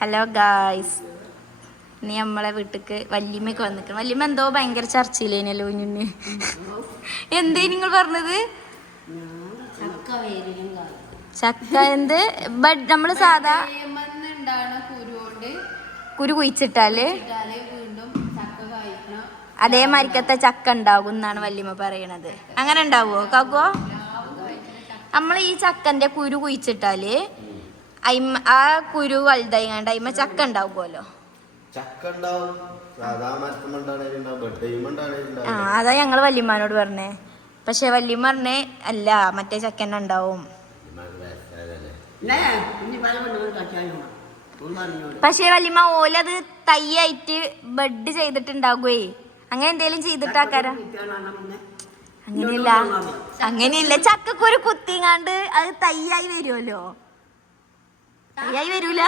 Hello guys, നീ നമ്മളെ വീട്ടിക്ക് വല്യമ്മയൊക്കെ വന്നിക്കണം. വല്യമ്മ എന്തോ ഭയങ്കര ചർച്ചയില്ലേനല്ലോ കുഞ്ഞുണ്ണി. എന്തേ നിങ്ങൾ പറഞ്ഞത്? ചക്ക എന്ത് നമ്മള് സാധാ കുരു കുഴിച്ചിട്ടാല് അതേമാതിരിക്കത്തെ ചക്ക ഉണ്ടാകും എന്നാണ് വല്യമ്മ പറയണത്. അങ്ങനെ ഉണ്ടാവുമോ കാക്കുവോ? നമ്മൾ ഈ ചക്കന്റെ കുരു കുഴിച്ചിട്ടാല് ആ കുരു വലുതായിങ്ങാണ്ട് അയിമ ചക്ക ഉണ്ടാവുമല്ലോ. ആ അതാ ഞങ്ങള് വല്യമ്മാനോട് പറഞ്ഞേ. പക്ഷെ വല്യമ്മ പറഞ്ഞേ അല്ല, മറ്റേ ചക്കന്നെ ഉണ്ടാവും. പക്ഷെ വല്യമ്മ ഓലത് തയ്യായിട്ട് ബെഡ് ചെയ്തിട്ടുണ്ടാകുവേ. അങ്ങനെ എന്തേലും ചെയ്തിട്ടാക്കാരാ? അങ്ങനെയില്ല. ചക്കക്കുരു കുത്തിങ്ങാണ്ട് അത് തയ്യായി വരുമല്ലോ. തയ്യായി വരൂല.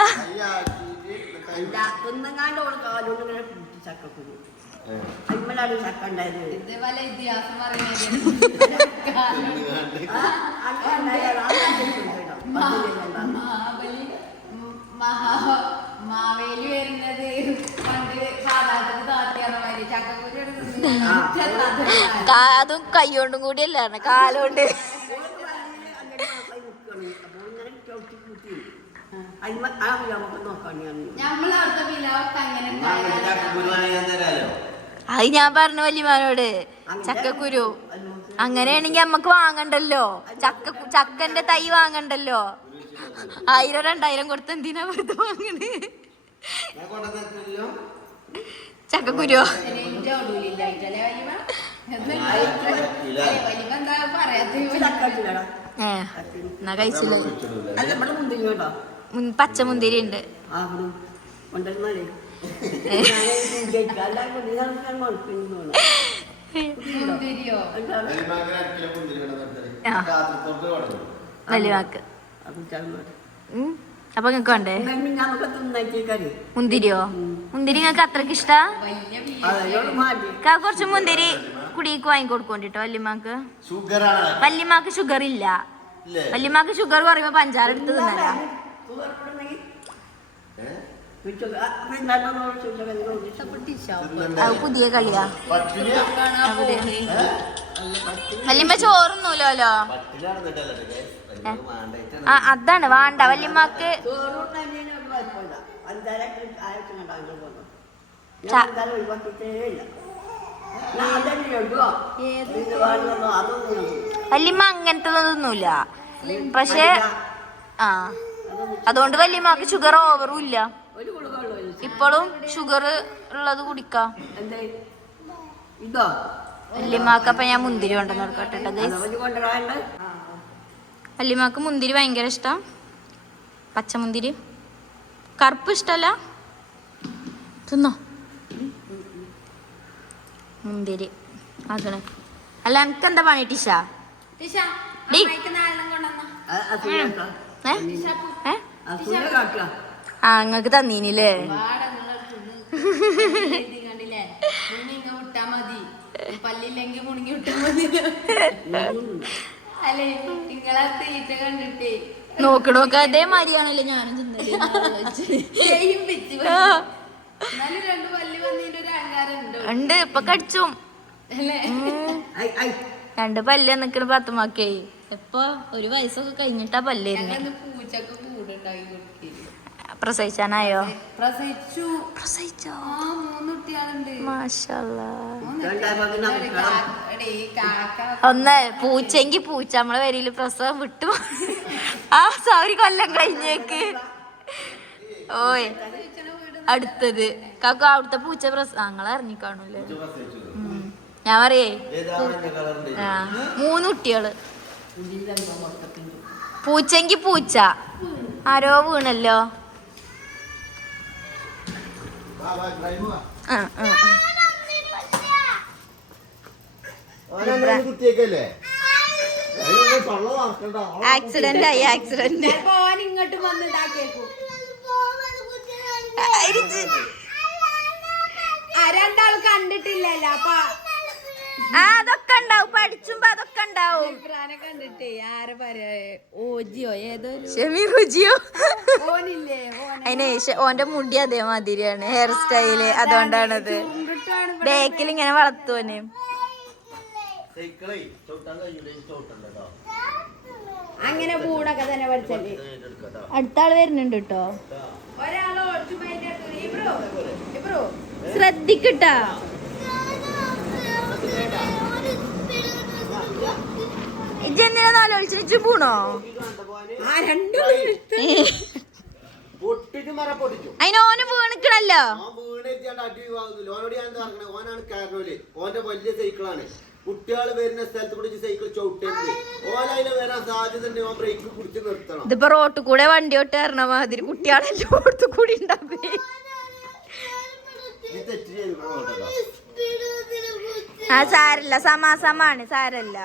മാവേലി വരുന്നത് അതും കൈകൊണ്ടും കൂടിയല്ല, കാലോണ്ട്. അത് ഞാൻ പറഞ്ഞു വല്യമാനോട്, ചക്കക്കുരു അങ്ങനെയാണെങ്കി നമ്മക്ക് വാങ്ങണ്ടല്ലോ. ചക്കന്റെ തൈ വാങ്ങണ്ടല്ലോ. 1000-2000 കൊടുത്ത് എന്തിനാ വെറുതെ വാങ്ങണേ? ചക്കക്കുരു എന്നാ കഴിച്ചില്ല. പച്ചമുന്തിരി ഉണ്ട്. വലിയവാക്ക് അപ്പൊ നിങ്ങക്ക് വേണ്ടേ മുന്തിരിയോ? മുന്തിരി നിങ്ങക്ക് അത്രക്ക് ഇഷ്ടാ? കുറച്ച് മുന്തിരി കുടിക്ക് വാങ്ങിക്കൊടുക്കോണ്ടിട്ടോ വല്യമാക്ക്. വല്യമാക്ക് ഷുഗർ ഇല്ല. വല്യമാക്ക് ഷുഗർ പറയുമ്പോ പഞ്ചാര എടുത്ത് തിന്നല്ല. അത് പുതിയ കളിയാ. വല്യമ്മ ചോറൊന്നുമല്ലോ. ആ അതാണ് വേണ്ട വല്യമ്മക്ക്. വല്യമ്മ അങ്ങനത്തതൊന്നുമില്ല. പക്ഷെ ആ അതുകൊണ്ട് വല്യമ്മക്ക് ഷുഗർ ഓവറും ഇല്ല. ഇപ്പോഴും ഷുഗർ ഉള്ളത് കുടിക്കാം വല്യമ്മക്ക്. അപ്പൊ ഞാൻ മുന്തിരി കൊണ്ടുവന്ന് കൊടുക്കട്ടെ. വല്യമ്മക്ക് മുന്തിരി ഭയങ്കര ഇഷ്ടം. പച്ചമുന്തിരി. കറുപ്പ് ഇഷ്ടല്ല. തിന്നോ മുന്തിരി ആകണേ. അല്ല എനിക്ക് എന്താ പണി ടിഷ? ആ നിങ്ങക്ക് തന്നീനില്ലേ? നോക്കണോക്ക അതേമാതിരിയാണല്ലോ ഞാനും തിന്നത്. ഉണ്ട് ഇപ്പൊ കടിച്ചും. 2 പല്ല് നിക്കണ പത്തുമാക്കേ. ഇപ്പൊ 1 വയസ്സൊക്കെ കഴിഞ്ഞിട്ടാ പല്ലേരുന്നേ. പ്രസവിച്ചാനായോ? പ്രസവിച്ചോ? മാഷാഅല്ലാ. ഒന്ന് പൂച്ചെങ്കി പൂച്ച നമ്മളെ വരിയില് പ്രസവം വിട്ടു. ആ സൗരി കൊല്ലം കഴിഞ്ഞേക്ക്. ഓയ് അടുത്തത് കാക്കു അവിടുത്തെ പൂച്ച ഞങ്ങൾ ഇറങ്ങിക്കാണൂല്ലേ? ഞാൻ പറയേ 3 കുട്ടികള്. പൂച്ചെങ്കി പൂച്ച. ആരോ വീണല്ലോ. ആക്സിഡന്റ് ആയി. ആക്സിഡന്റ് ഇങ്ങോട്ട് വന്നിട്ടാക്കേക്കും. 2 ആൾ കണ്ടിട്ടില്ലല്ലോ. അപ്പൊ അതൊക്കെ ഉണ്ടാവും, പഠിച്ചുമ്പോ അതൊക്കെ ഉണ്ടാവും. കണ്ടിട്ടേ ആരെ പറയാ ഓജിയോ ഏതോ ഷെമിറുജിയോ അതിന് ഓന്റെ മുടി അതേമാതിരിയാണ്, ഹെയർ സ്റ്റൈല്, അതുകൊണ്ടാണത്. ബാക്കിൽ ഇങ്ങനെ വളർത്തുവന്. അങ്ങനെ കൂടൊക്കെ തന്നെ പഠിച്ചല്ലേ. അടുത്ത ആള് വരുന്നുണ്ട് കേട്ടോ, ശ്രദ്ധിക്കട്ടാ. ഇജെന്തിനാ ആലോചിച്ചു പോണോ? അതിനോന് വീണിക്കണല്ലോ. കുട്ടികൾ വരുന്ന സ്ഥലത്ത് കൂടി സൈക്കിൾ ചവിട്ടരുത്. ഓലയില് വരാൻ സാധ്യത ഉണ്ട്. ഓൻ ബ്രേക്ക് പിടിച്ച് നിർത്തണം. ഇതിപ്പോ റോട്ടിൽ കൂടെ വണ്ടി ഓട്ട് കയറണ മാതിരി കുട്ടികളെല്ലായിടത്തും കൂടി ഉണ്ടാവേ. ആ സാരല്ല, സമാസമാണ്, സാരല്ല.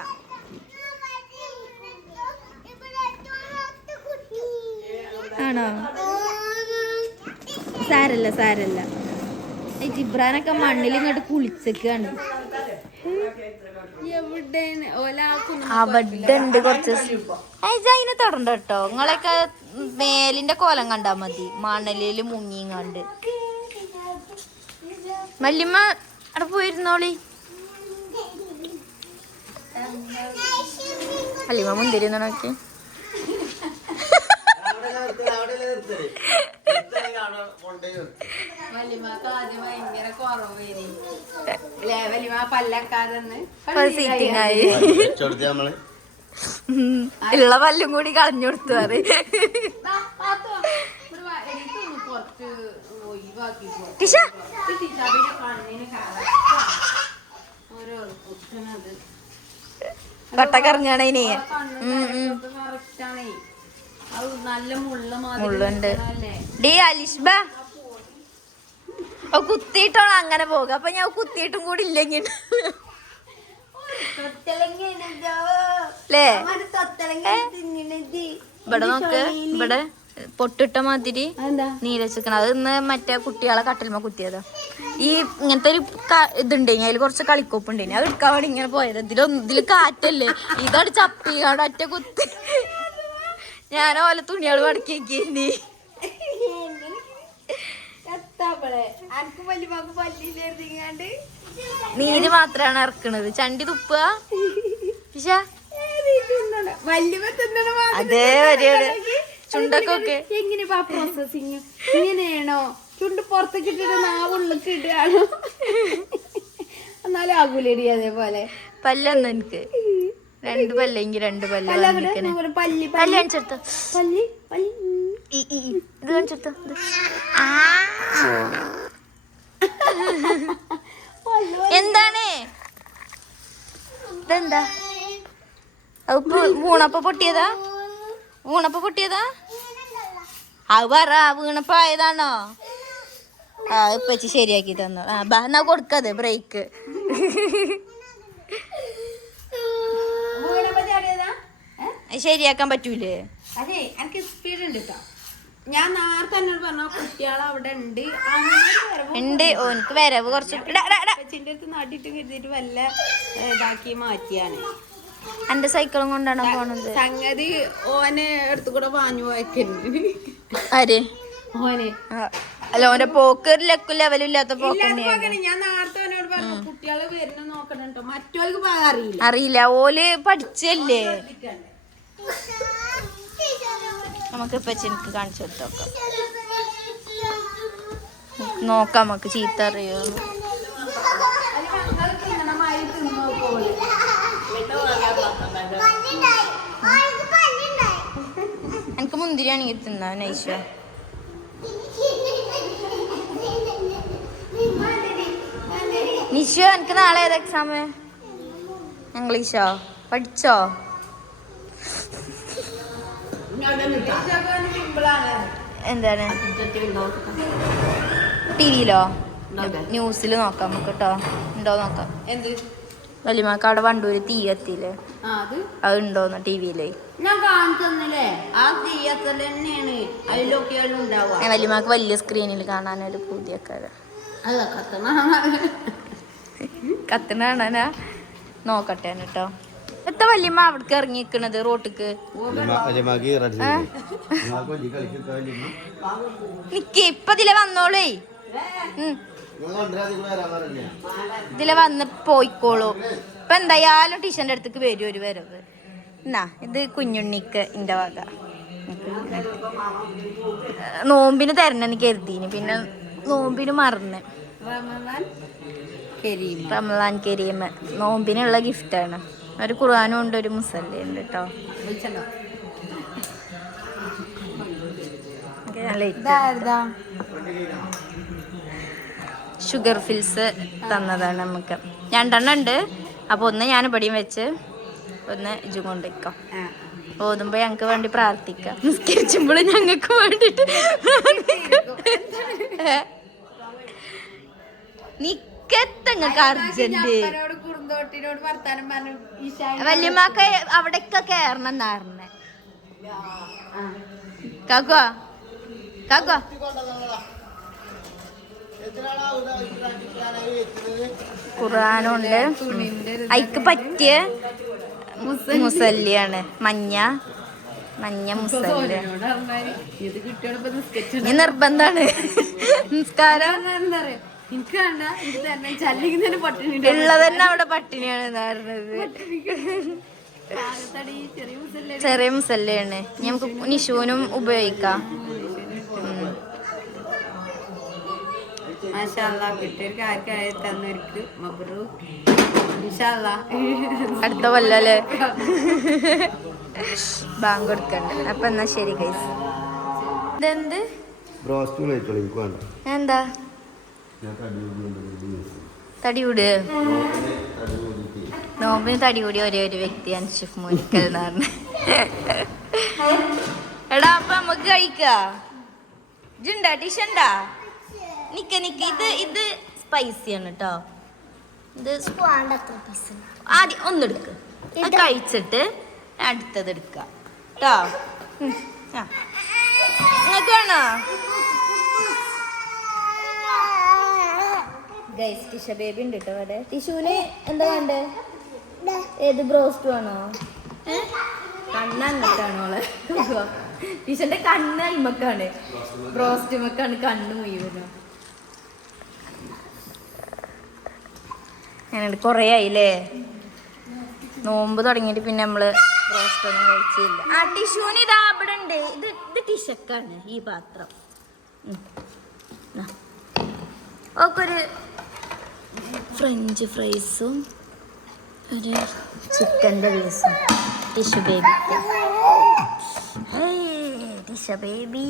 ആണോ? സാരല്ല സാരല്ല. ജിബ്രാനൊക്കെ മണ്ണിൽ ഇങ്ങോട്ട് കുളിച്ചൊക്കെയാണ്. അവിടെ ഉണ്ട് കുറച്ച്. അതിനെ തൊടണ്ട കേട്ടോ. നിങ്ങളൊക്കെ മേലിന്റെ കോലം കണ്ടാ മതി, മണലില് മുങ്ങിങ്ങാണ്ട്. വല്യമ്മ അവിടെ പോയിരുന്നോളി. വല്യമ്മ മുന്തിരി നോക്കി. ഉള്ള പല്ലും കൂടി കളഞ്ഞു കൊടുത്തു. അത് കട്ടക്കറിഞ്ഞാണ് ഇനി. മുള്ളുണ്ട്. ഡി അലിഷ്ബ കുത്തിയിട്ടോളാം അങ്ങനെ പോകുക. അപ്പൊ ഞാൻ കുത്തിയിട്ടും കൂടി ഇല്ലെങ്കിൽ ഇവിടെ നോക്ക്, ഇവിടെ പൊട്ടിട്ട മാതിരി നീരച്ചിക്കണം. അത് ഇന്ന് മറ്റേ കുട്ടികളെ കട്ടിൽമ കുത്തിയതാ. ഈ ഇങ്ങനത്തെ ഒരു ഇതുണ്ടെങ്കിൽ അതിൽ കുറച്ച് കളിക്കൊപ്പുണ്ടെങ്കിൽ അത് എടുക്കാൻ വേണ്ടി ഇങ്ങനെ പോയത്. ഇതില് കാറ്റല്ലേ, ഇതോട് ചപ്പിക്കാണ്ട് ഒറ്റ കുത്തി. ഞാൻ ഓല തുണികൾ മടക്കിയേക്കി. നീര് മാത്രാണ് ഇറക്കണത്. ചണ്ടി തുപ്പുക. അതേ വരെയാണ് ചുണ്ടൊക്കെ. എങ്ങനെയാ പ്രോസസിങ്? ഇങ്ങനെയാണോ ചുണ്ട് പുറത്തേക്ക് ഇട്ടിട്ട് നാവുള്ളിക്ക് ഇടുകയാണോ? എന്നാലും ആകൂലടി അതേപോലെ. പല്ലൊന്നും എനിക്ക് രണ്ട് പല്ലെങ്കിൽ രണ്ട് പല്ല്. പല്ല് കാണിച്ചെടുത്ത ഇത് കാണിച്ചെടുത്ത. എന്താണ് ഇതെന്താ? വീണപ്പ പൊട്ടിയതാ? വീണപ്പ പൊട്ടിയതാ? അത് പറ, വീണപ്പ ആയതാണോ? ആ ഇപ്പച്ചി ശരിയാക്കി തന്നു. ആ ബാ എന്നാ കൊടുക്കത് ബ്രേക്ക്. ശരിയാക്കാൻ പറ്റൂലേ? അതെ, എനിക്ക് സ്പീഡ് ഉണ്ട് കേട്ടോ. ഞാൻ നേരത്തെ തന്നെ പറഞ്ഞ കുട്ടികൾ അവിടെ ഉണ്ട്. എനിക്ക് വരവ് കുറച്ച് നാട്ടിട്ട് കരുതിട്ട് വല്ല ഇതാക്കി മാറ്റിയാണ്. എന്റെ സൈക്കിളും കൊണ്ടാണ് പോണത്. സംഗതി ഓനെ അടുത്ത് കൂടെ വാങ്ങി പോയക്കുണ്ട്. ആര്? ഓനെ. അല്ല, ഓന്റെ പോക്ക് ലെവലും ഇല്ലാത്ത പോക്ക്. ഞാൻ നേരത്തെ അവനോട് പറഞ്ഞു കുട്ടികള് വരുന്ന നോക്കണം കേട്ടോ. മറ്റോൾക്ക് ഭാഗം അറിയില്ല. അറിയില്ല, ഓല് പഠിച്ചല്ലേ. നമുക്ക് ഇപ്പൊ എനിക്ക് കാണിച്ചു കൊടുത്തോക്കാം. നോക്കാം നമുക്ക് ചീത്ത അറിയോ. എനിക്ക് മുന്തിരിയാണെങ്കിൽ തിന്നാ നൈഷ. നിഷ എനിക്ക് നാളെ ഏതാ എക്സാം? ഇംഗ്ലീഷോ? പഠിച്ചോ? എന്താണ് ടിവിയിലോ ന്യൂസിൽ നോക്കാം നമുക്ക് കേട്ടോ. ഉണ്ടോ നോക്കാം. വലിയമാക്ക് അവിടെ വണ്ടൂര് തീ കത്തിയില്ലേ, അത് ഉണ്ടോന്ന് ടിവിയില്. വലിയമാക്ക് വലിയ സ്ക്രീനിൽ കാണാനൊരു പുതിയ കഥ. കത്തണ കാണാനാ? നോക്കട്ടെ കേട്ടോ. എത്ര വല്യമ്മ അവിടേക്ക് ഇറങ്ങിക്കണത് റോട്ടിക്ക്? നിക്ക് ഇപ്പൊ ഇതിലെ വന്നോളേ. ഇതിലെ വന്ന് പോയിക്കോളൂ. ഇപ്പൊ എന്തായാലും ടീച്ചറിന്റെ അടുത്തേക്ക് വരും ഒരു വരവ്. എന്നാ ഇത് കുഞ്ഞുണ്ണിക്ക് ഇന്റെ വക. നോമ്പിന് തരണെന്ന് കരുതീന്, പിന്നെ നോമ്പിന് മറന്ന്. റമളാൻ കരീം നോമ്പിനുള്ള ഗിഫ്റ്റാണ്. ഒരു ഖുർആനും ഉണ്ട്, ഒരു മുസല്ലയും ഉണ്ട് കേട്ടോ. ഷുഗർ ഫിൽസ് തന്നതാണ് നമുക്ക്. 2 ഉണ്ട്. അപ്പൊ ഒന്ന് ഞാൻ ഇവിടെയും വെച്ച് ഒന്ന് ഇജും കൊണ്ടിരിക്കാം. ഓതുമ്പോ ഞങ്ങക്ക് വേണ്ടി പ്രാർത്ഥിക്കാം, നിസ്കരിച്ചുമ്പോഴും ഞങ്ങൾക്ക് വേണ്ടിട്ട് നിക്കത്തങ്ങൾക്ക് അർജന്റ്. വല്യമ്മക്ക് അവിടെയൊക്കെ കേറണം എന്നാർന്നെ. കാക്കുവാ കാക്കുവാ ഖുർആനുണ്ട്. അയിക്ക് പറ്റിയ മുസല്ലിയാണ്, മഞ്ഞ മുസല്ല. ഇനി നിർബന്ധാണ് നിസ്കാരം. ഉള്ളത് തന്നെ അവിടെ പട്ടിണിയാണ് ചെറിയ മുസല്ലയാണ്. നമുക്ക് നിഷുവിനും ഉപയോഗിക്കാം. അടുത്ത കൊല്ലല്ലേ ബാങ്ക് കൊടുക്കണ്ട്. അപ്പൊ എന്നാ ശരി ഗൈസ്. ഇതെന്ത് എന്താ തടികൂട്? നോമ്പിന് തടികൂടി ഒരേ ഒരു വ്യക്തി അൻഷിഫ് മുനിക്കൽ എന്ന് പറഞ്ഞു. എടാ അപ്പൊ നമുക്ക് കഴിക്കാ. ഇജുണ്ടാ ടിഷണ്ടാ? നിക്ക ഇത് സ്പൈസിയാണ് കേട്ടോ. ഇത് ആദ്യം ഒന്നെടുക്ക്, അത് കഴിച്ചിട്ട് അടുത്തത് എടുക്ക കേട്ടോ. നിങ്ങൾക്ക് വേണോ ഗൈസ്? ടിഷ ബേബി ഉണ്ട് കേട്ടോ അവിടെ. ടിഷുവിന് എന്താ വേണ്ടേ? ഏത് ബ്രോസ്റ്റ് വേണോ? കണ്ണന്നിട്ടാണോ അവളെ? ടിഷന്റെ കണ്ണ് അയിമക്കാണ്, ബ്രോസ്റ്റ് മക്കാണ് കണ്ണ് മുഴുവനോ. ഞാനുണ്ട് കുറേ ആയില്ലേ നോമ്പ് തുടങ്ങിയിട്ട്, പിന്നെ നമ്മള് ബ്രോസ്റ്റ് ഒന്നും കഴിച്ചില്ല. ആ ടിഷുവിന് ഇതാ ഇവിടെ ഉണ്ട്. ഇത് ടിഷക്കാണ് ഈ പാത്രം. ഓക്കൊരു ഫ്രഞ്ച് ഫ്രൈസും ഒരു ചിക്കൻ്റെ പീസും ടിഷു ബേബിക്ക്. ടിഷ ബേബി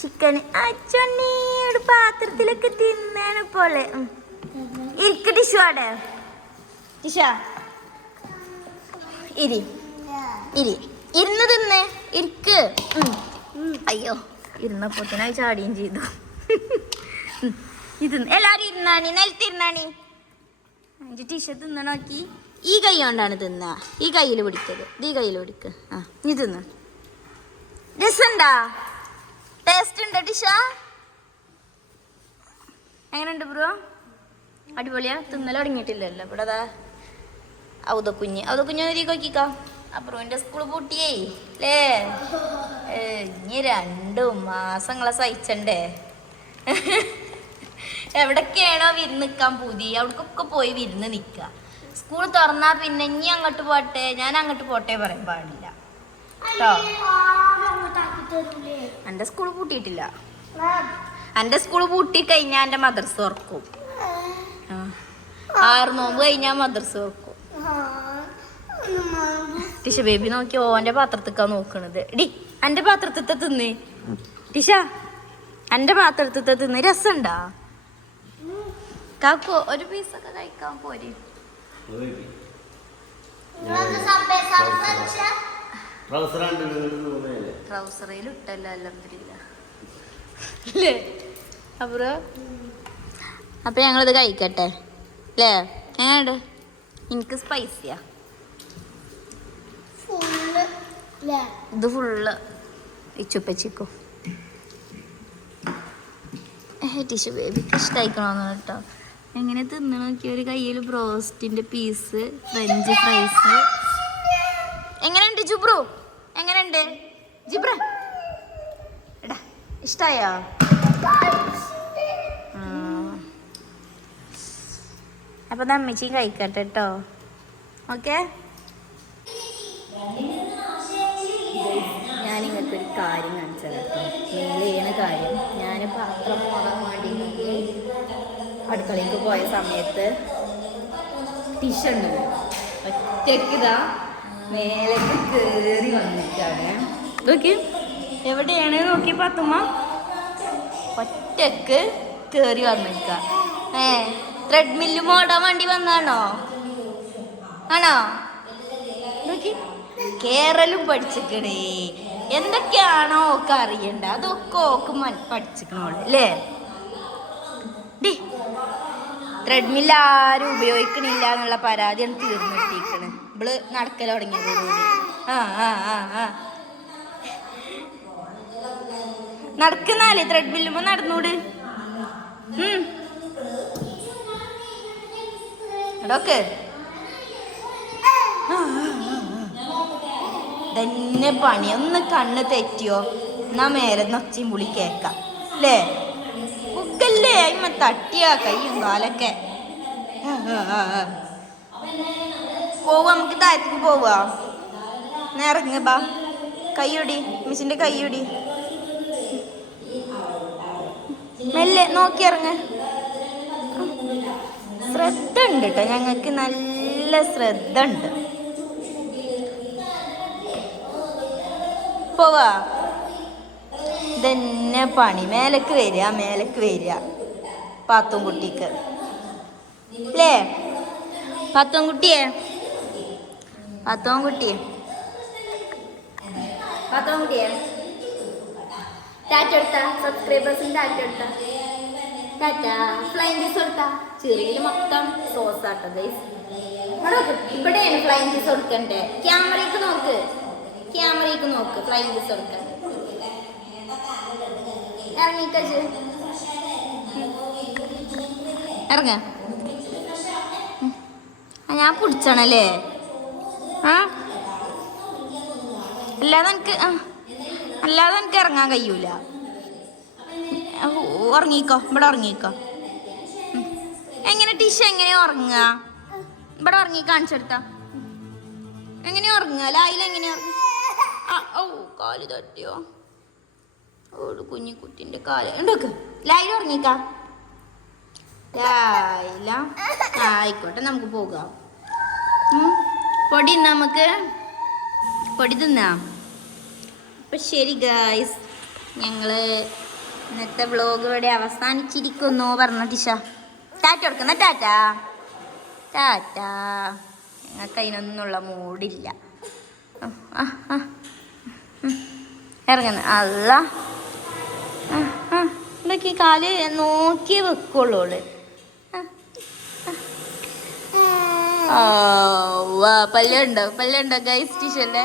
ചിക്കൻ അച്ഛനീട് പാത്രത്തിലൊക്കെ തിന്നാണ് പോലെ. ഇരിക്ക് ടിഷു അവിടെ. ടിഷ ഇരുന്ന് തിന്നേ, ഇരിക്ക്. അയ്യോ ഇരുന്നപ്പോത്തിനായി ചാടിയും ചെയ്തു. ഇത് എല്ലാരും ഇരുന്നാണി, നിലത്തിരുന്നാണി. ടിഷ തിന്ന നോക്കി. ഈ കൈ കൊണ്ടാണ് തിന്ന, ഈ കയ്യിൽ പിടിക്കത്. ഈ കയ്യിൽ പിടിക്ക്. ആ നീ തിന്ന. രസണ്ടാ? ടേസ്റ്റ് ഉണ്ടോ ടിഷ? എങ്ങനെയുണ്ട് ബ്രോ? അടിപൊളിയാ? തിന്നൽ തുടങ്ങിയിട്ടില്ലല്ലോ ഇവിടെ. അതാ ഔതക്കുഞ്ഞ് നീ നോക്കിക്കോ. അബ്രുവിന്റെ സ്കൂള് പൂട്ടിയേ അല്ലേ? ഇനി 2 മാസങ്ങളെ സഹിച്ചണ്ടേ. എവിടൊക്കെയാണോ വിരുന്ന് നിൽക്കാൻ പൂതി അവിടേക്കൊക്കെ പോയി വിരുന്ന് നിൽക്കുക. സ്കൂൾ തുറന്നാ പിന്നെ ഇനി അങ്ങോട്ട് പോട്ടെ, ഞാൻ അങ്ങോട്ട് പോട്ടെ പറയാൻ പാടില്ല കേട്ടോ. എൻ്റെ സ്കൂൾ പൂട്ടിയിട്ടില്ല. എൻ്റെ സ്കൂൾ പൂട്ടി കഴിഞ്ഞാൽ എൻ്റെ മദ്രസ തുറക്കും. 6 നോമ്പ് കഴിഞ്ഞാൽ മദ്രസ തുറക്കും. ടിഷ ബേബി നോക്കി ഓന്റെ പാത്രത്തിക്കാ നോക്കണത്. എടി എൻ്റെ പാത്രത്തിത്തെ തിന്ന് ടിഷ, എൻ്റെ പാത്രത്തിത്തെ തിന്ന്. രസണ്ടാ കാക്കോ? ഒരു പീസൊക്കെ കഴിക്കാൻ പോരെ. ട്രൗസറയിൽ ഇട്ടല്ലോ അല്ലേ അപ്പുറ. അപ്പൊ ഞങ്ങളിത് കഴിക്കട്ടെ അല്ലേ? എങ്ങനെയുണ്ട്? എനിക്ക് സ്പൈസിയാ ഇത് ഫുള്ള്. ഇച്ചുപ്പച്ചിക്കോ ടിഷു ബേബിക്ക് ഇഷ്ടമായിക്കണോന്ന് കേട്ടോ. എങ്ങനെ തിന്നു നോക്കിയ ഒരു കയ്യിൽ ബ്രോസ്റ്റിന്റെ പീസ് ഫ്രഞ്ച് ഫ്രൈസ്. എങ്ങനെയുണ്ട് ജുബ്രു? എങ്ങനെയുണ്ട് ജിബ്ര? എടാ ഇഷ്ടായോ? അപ്പൊ അമ്മച്ചിയും കഴിക്കട്ടെ കേട്ടോ. ഓക്കെ, ഞാൻ നിങ്ങൾക്ക് ഒരു കാര്യം കാണിച്ചത് കേട്ടോ. നിങ്ങൾ ചെയ്യണ കാര്യം, ഞാൻ പാത്രം പോകാൻ വേണ്ടി അടുക്കളയ്ക്ക് പോയ സമയത്ത് ടിഷുണ്ട് ഒറ്റക്കിതാ മേലേക്ക് കയറി വന്നിട്ടാണ്. നോക്കി എവിടെയാണ് നോക്കി പാത്തുമ്മ, ഒറ്റക്ക് കയറി വന്നിക്ക. ത്രെഡ്മില്ല് മോടാൻ വേണ്ടി വന്നാണോ? ആണോ? നോക്കി കേറലും പഠിച്ചിക്കണേ. എന്തൊക്കെയാണോ ഒക്കെ അറിയണ്ട അതൊക്കെ ഓക്ക് പഠിച്ചിക്കണോളൂ അല്ലേ? ത്രെഡ്മില്ല് ആരും ഉപയോഗിക്കണില്ല എന്നുള്ള പരാതിയാണ് തീർന്നിട്ടിരിക്കണ്. ഇവള് നടക്കൽ തുടങ്ങിയതോടുകൂടി. നടക്കുന്നാലേ ത്രെഡ്മില്ലുമ്പോ നടന്നൂട്. അതൊക്കെ തന്നെ പണി. ഒന്ന് കണ്ണ് തെറ്റിയോ എന്നാ മേലെ നൊച്ചയും പുളി കേക്കാം അല്ലേ? ബുക്കല്ലേ അയിമ തട്ടിയാ കയ്യും കാലൊക്കെ. പോവാ, നമുക്ക് താഴത്തേക്ക് പോവാ. ഇറങ്ങ ബാ. കയ്യൊടി മിസ്സിന്റെ കയ്യൊടി. മെല്ലെ നോക്കി ഇറങ്ങ. ശ്രദ്ധ ഉണ്ട് കേട്ടോ, ഞങ്ങൾക്ക് നല്ല ശ്രദ്ധ ഉണ്ട്. പോവാ. ഇതന്നെ പണി. മേലേക്ക് വരിക, മേലേക്ക് വരിക. പാത്തും കുട്ടിക്ക് അല്ലേ? പാത്തോൻ കുട്ടിയെ, പാത്തോൻ കുട്ടിയെ, പാത്തോൻ കുട്ടിയെ ടാറ്റ എടുത്ത സബ്സ്ക്രൈബേഴ്സിന് ടാറ്റ എടുത്ത ടാറ്റ. ഫ്ലൈങ് കിസ് കൊടുത്ത ചെറിയ മൊത്തം സോസാട്ടോ ഗൈസ്. ഇവിടെയാണ് ഫ്ലൈങ് കിസ് കൊടുക്കണ്ടേ. ക്യാമറയ്ക്ക് നോക്ക്, ക്യാമറയ്ക്ക് നോക്ക്. ഫ്ലൈങ് കിസ് കൊടുക്കാൻ ഇറങ്ങിക്കച്ച് ഇറങ്ങ. ഞാൻ പിടിച്ചണല്ലേ? അല്ലാതെ എനിക്ക് ഇറങ്ങാൻ കഴിയൂല. ഉറങ്ങിക്കോ, ഇവിടെ ഉറങ്ങിക്കോ. എങ്ങനെ ടിഷ എങ്ങനെയാ ഉറങ്ങുക? ഇവിടെ ഉറങ്ങി കാണിച്ചെടുത്ത എങ്ങനെയാ ഉറങ്ങുക? ലായിലെങ്ങനെയാ ഉറങ്ങുക? ഓ കാല് തട്ടിയോ? ഓട് കുഞ്ഞിക്കുട്ടിന്റെ കാല് ഉണ്ടോക്ക്. ലായില ഉറങ്ങിക്ക. ലായില ആയിക്കോട്ടെ, നമുക്ക് പോകാം. പൊടി നമുക്ക് പൊടി തിന്നാം. അപ്പൊ ശരി ഗായ്സ്, ഞങ്ങള് ഇന്നത്തെ വ്ലോഗ് ഇവിടെ അവസാനിച്ചിരിക്കുന്നു. പറഞ്ഞ ടിഷ ടാറ്റ കൊടുക്കുന്ന. ടാറ്റ ടാറ്റ. ഞങ്ങൾക്ക് അതിനൊന്നുള്ള മൂടില്ല. ഇറങ്ങുന്ന അല്ല ഇതൊക്കെ കാല് നോക്കി വെക്കുള്ളൂ. പല്ലുണ്ടോ? പല്ലുണ്ടോ ഗൈസ് ടിഷല്ലേ?